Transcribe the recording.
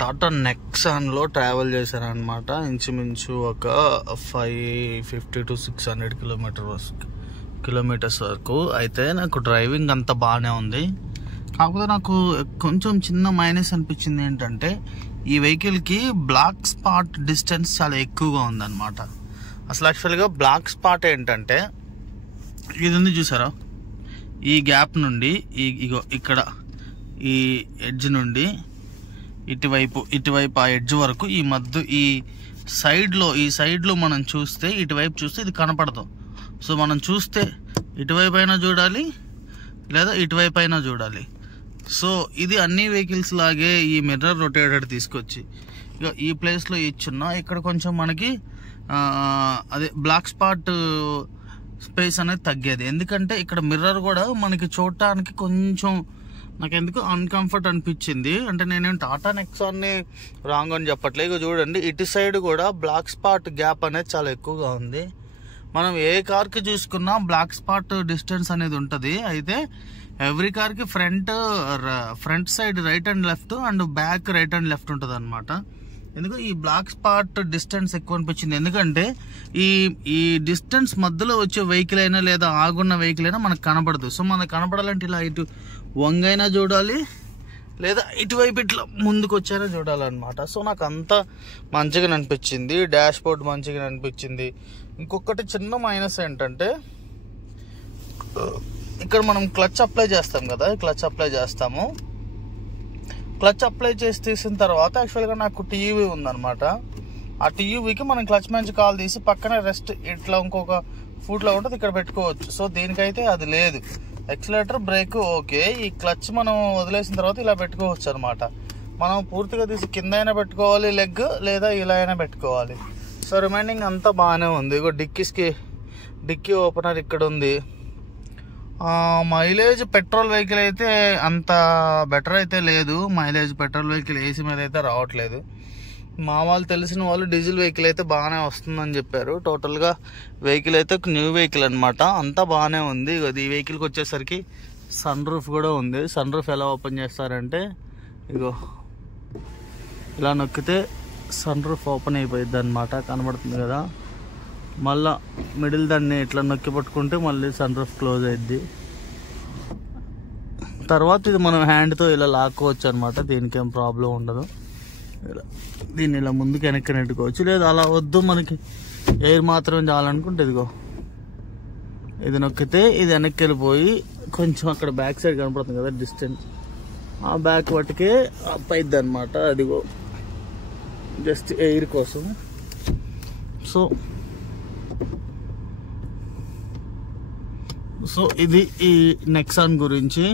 Tata నెక్సాన్లో travel చేశాను అనమాట. ఇంచుమించు ఒక 550 to 600 కిలోమీటర్స్ వరకు. అయితే నాకు డ్రైవింగ్ అంతా బాగానే ఉంది. కాకపోతే నాకు కొంచెం చిన్న మైనస్ అనిపించింది ఏంటంటే ఈ వెహికల్కి బ్లాక్ స్పాట్ డిస్టెన్స్ చాలా ఎక్కువగా ఉందన్నమాట. అసలు యాక్చువల్గా బ్లాక్ స్పాట్ ఏంటంటే ఇది ఉంది చూసారా, ఈ గ్యాప్ నుండి ఇగో ఇక్కడ ఈ ఎడ్జ్ నుండి ఇటువైపు ఆ ఎడ్జ్ వరకు ఈ మధ్య ఈ సైడ్లో మనం చూస్తే ఇటువైపు చూస్తే ఇది కనపడదు. సో మనం చూస్తే ఇటువైపు అయినా చూడాలి లేదా ఇటువైపు అయినా చూడాలి. సో ఇది అన్ని వెహికల్స్ లాగే ఈ మిర్రర్ రొటేటర్ తీసుకొచ్చి ఇక ఈ ప్లేస్లో ఇచ్చున్నా ఇక్కడ కొంచెం మనకి అదే బ్లాక్ స్పాట్ స్పేస్ అనేది తగ్గేది. ఎందుకంటే ఇక్కడ మిర్రర్ కూడా మనకి చూడటానికి కొంచెం నాకు ఎందుకు అన్కంఫర్ట్ అనిపించింది. అంటే నేనేం టాటా నెక్సాన్ని రాంగ్ అని చెప్పట్లేదు. ఇక చూడండి ఇటు సైడ్ కూడా బ్లాక్ స్పాట్ గ్యాప్ అనేది చాలా ఎక్కువగా ఉంది. మనం ఏ కార్కి చూసుకున్నా బ్లాక్ స్పాట్ డిస్టెన్స్ అనేది ఉంటుంది. అయితే ఎవ్రీ కార్కి front side right and left and back right and left ఉంటుంది అనమాట. ఎందుకు ఈ బ్లాక్ స్పాట్ డిస్టెన్స్ ఎక్కువ అనిపించింది ఎందుకంటే ఈ డిస్టెన్స్ మధ్యలో వచ్చే వెహికల్ అయినా లేదా ఆగున్న వెహికల్ అయినా మనకు కనపడదు. సో మనకు కనపడాలంటే ఇలా ఇటు వంగైనా చూడాలి లేదా ఇటువైపు ఇట్లా ముందుకు వచ్చైనా చూడాలన్నమాట. సో నాకు అంత మంచిగా అనిపించింది. డాష్ బోర్డ్ మంచిగా అనిపించింది. ఇంకొకటి చిన్న మైనస్ ఏంటంటే ఇక్కడ మనం క్లచ్ అప్లై చేస్తాం కదా, క్లచ్ అప్లై చేసి తీసిన తర్వాత యాక్చువల్గా నాకు టీయూవీ ఉందన్నమాట. ఆ టీయూవీకి మనం క్లచ్ మంచి కాల్ తీసి పక్కనే రెస్ట్ ఇట్లా ఇంకొక ఫుట్లో ఉంటుంది ఇక్కడ పెట్టుకోవచ్చు. సో దీనికైతే అది లేదు. ఎక్సిలేటర్ బ్రేక్ ఓకే, ఈ క్లచ్ మనం వదిలేసిన తర్వాత ఇలా పెట్టుకోవచ్చు అనమాట. మనం పూర్తిగా తీసి కింద అయినా పెట్టుకోవాలి లెగ్, లేదా ఇలా అయినా పెట్టుకోవాలి. సో రిమైనింగ్ అంతా బాగానే ఉంది. ఇగో డిక్కీ ఓపెనర్ ఇక్కడ ఉంది. మైలేజ్ పెట్రోల్ వెహికల్ అయితే అంత బెటర్ అయితే లేదు. మైలేజ్ పెట్రోల్ వెహికల్ ఏసీ మీద అయితే రావట్లేదు. మా వాళ్ళు తెలిసిన వాళ్ళు డీజిల్ వెహికల్ అయితే బాగానే వస్తుందని చెప్పారు. టోటల్గా వెహికల్ అయితే న్యూ వెహికల్ అనమాట. అంతా బాగానే ఉంది. ఈ వెహికల్కి వచ్చేసరికి సన్ రూఫ్ కూడా ఉంది. సన్ రూఫ్ ఎలా ఓపెన్ చేస్తారంటే ఇగో ఇలా నొక్కితే సన్ రూఫ్ ఓపెన్ అయిపోయింది అనమాట. కనబడుతుంది కదా. మళ్ళా మిడిల్ దాన్ని ఇట్లా నొక్కి పట్టుకుంటే మళ్ళీ సన్ రూఫ్ క్లోజ్ అయింది. తర్వాత ఇది మనం హ్యాండ్తో ఇలా లాక్కోవచ్చు అనమాట. దీనికి ఏం ప్రాబ్లం ఉండదు. దీన్ని ఇలా ముందుకు వెనక్కి నెట్టుకోవచ్చు. లేదా అలా వద్దు మనకి ఎయిర్ మాత్రం చాలనుకుంటే ఇదిగో ఇది నొక్కితే ఇది వెనక్కి వెళ్ళిపోయి కొంచెం అక్కడ బ్యాక్ సైడ్ కనపడుతుంది కదా డిస్టెన్స్, ఆ బ్యాక్ వాటికే అప్ అయిద్ది అనమాట. అదిగో జస్ట్ ఎయిర్ కోసం. సో ఇది ఈ నెక్సాన్ గురించి.